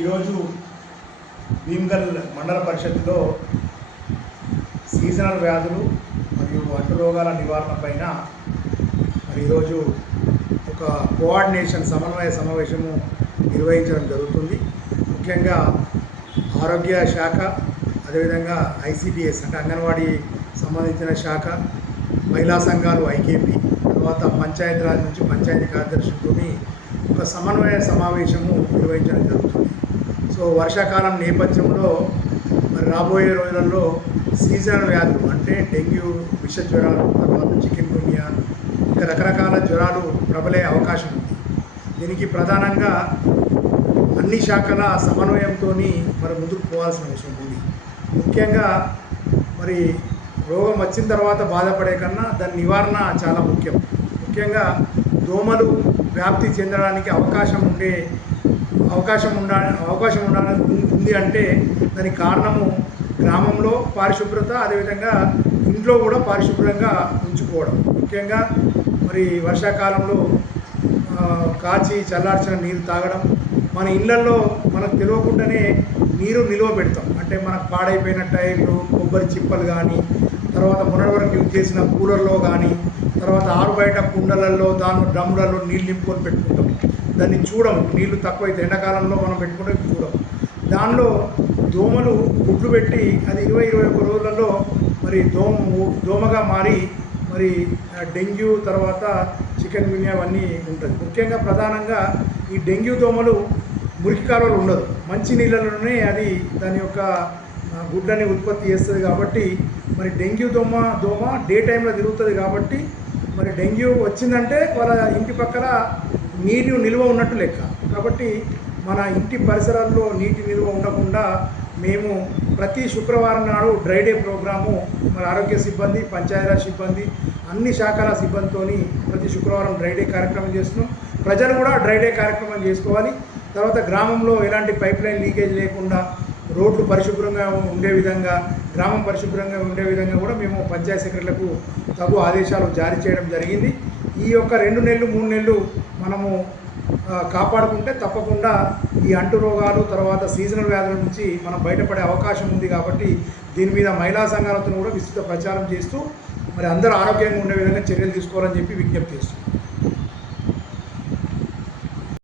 ఈరోజు భీమ్గల్ మండల పరిషత్తులో సీజనల్ వ్యాధులు మరియు అంటు రోగాల నివారణ పైన మరి ఈరోజు ఒక కోఆర్డినేషన్ సమన్వయ సమావేశము నిర్వహించడం జరుగుతుంది. ముఖ్యంగా ఆరోగ్య శాఖ అదేవిధంగా ఐసిడిఎస్ అంటే అంగన్వాడీ సంబంధించిన శాఖ మహిళా సంఘాలు ఐకేపీ తర్వాత పంచాయతీరాజ్ నుంచి పంచాయతీ కార్యదర్శులతోని ఒక సమన్వయ సమావేశము నిర్వహించడం జరుగుతుంది. సో వర్షాకాలం నేపథ్యంలో మరి రాబోయే రోజులలో సీజనల్ వ్యాధులు అంటే డెంగ్యూ విష జ్వరాలు తర్వాత చికెన్ గున్యా ఇంకా రకరకాల జ్వరాలు ప్రబలే అవకాశం ఉంది. దీనికి ప్రధానంగా అన్ని శాఖల సమన్వయంతో మరి ముందుకు పోవాల్సిన అవసరం ఉంది. ముఖ్యంగా మరి రోగం వచ్చిన తర్వాత బాధపడే కన్నా దాని నివారణ చాలా ముఖ్యం. ముఖ్యంగా దోమలు వ్యాప్తి చెందడానికి అవకాశం ఉండే అవకాశం ఉండా అవకాశం ఉండాలని ఉంది అంటే దానికి కారణము గ్రామంలో పారిశుభ్రత అదేవిధంగా ఇంట్లో కూడా పారిశుభ్రంగా ఉంచుకోవడం. ముఖ్యంగా మరి వర్షాకాలంలో కాచి చల్లార్చిన నీరు తాగడం. మన ఇళ్ళల్లో మనకు తెలియకుండానే నీరు నిల్వ పెడతాం. అంటే మనకు పాడైపోయిన టైర్లు కొబ్బరి చిప్పలు కానీ తర్వాత మొన్నటి వరకు యూజ్ చేసిన కూలర్లో కానీ తర్వాత ఆరు బయట కుండలలో దాని డ్రమ్ములలో నీళ్ళు నింపుకొని పెట్టుకుంటాం. దాన్ని చూడము. నీళ్ళు తక్కువైతే ఎండాకాలంలో మనం పెట్టుకుంటే చూడము. దానిలో దోమలు గుడ్లు పెట్టి అది ఇరవై ఇరవై ఒక్క రోజులలో మరి దోమ దోమగా మారి మరి డెంగ్యూ తర్వాత చికెన్ గున్యా అవన్నీ ఉంటుంది. ముఖ్యంగా ప్రధానంగా ఈ డెంగ్యూ దోమలు మురికి కాలువలు ఉండదు. మంచి నీళ్ళలోనే అది దాని యొక్క గుడ్లని ఉత్పత్తి చేస్తుంది కాబట్టి మరి డెంగ్యూ దోమ దోమ డే టైంలో తిరుగుతుంది కాబట్టి మరి డెంగ్యూ వచ్చిందంటే వాళ్ళ ఇంటి పక్కన నీటి నిల్వ ఉన్నట్టు లెక్క. కాబట్టి మన ఇంటి పరిసరాల్లో నీటి నిల్వ ఉండకుండా మేము ప్రతి శుక్రవారం నాడు డ్రై డే ప్రోగ్రాము మన ఆరోగ్య సిబ్బంది పంచాయతీరాజ్ సిబ్బంది అన్ని శాఖల సిబ్బందితోని ప్రతి శుక్రవారం డ్రై డే కార్యక్రమం చేస్తున్నాం. ప్రజలు కూడా డ్రై డే కార్యక్రమం చేసుకోవాలి. తర్వాత గ్రామంలో ఎలాంటి పైప్ లైన్ లీకేజ్ లేకుండా రోడ్లు పరిశుభ్రంగా ఉండే విధంగా గ్రామం పరిశుభ్రంగా ఉండే విధంగా కూడా మేము పంచాయత్ సెక్రటరీలకు తగు ఆదేశాలు జారీ చేయడం జరిగింది. ఈ యొక్క రెండు నెలలు మూడు నెలలు మనము కాపాడుకుంటే తప్పకుండా ఈ అంటు రోగాలు తర్వాత సీజనల్ వ్యాధుల నుంచి మనం బయటపడే అవకాశం ఉంది కాబట్టి దీని మీద మహిళా సంఘాలతో కూడా విస్తృత ప్రచారం చేస్తూ మరి అందరూ ఆరోగ్యంగా ఉండే విధంగా చర్యలు తీసుకోవాలని చెప్పి విజ్ఞప్తి చేస్తున్నాం.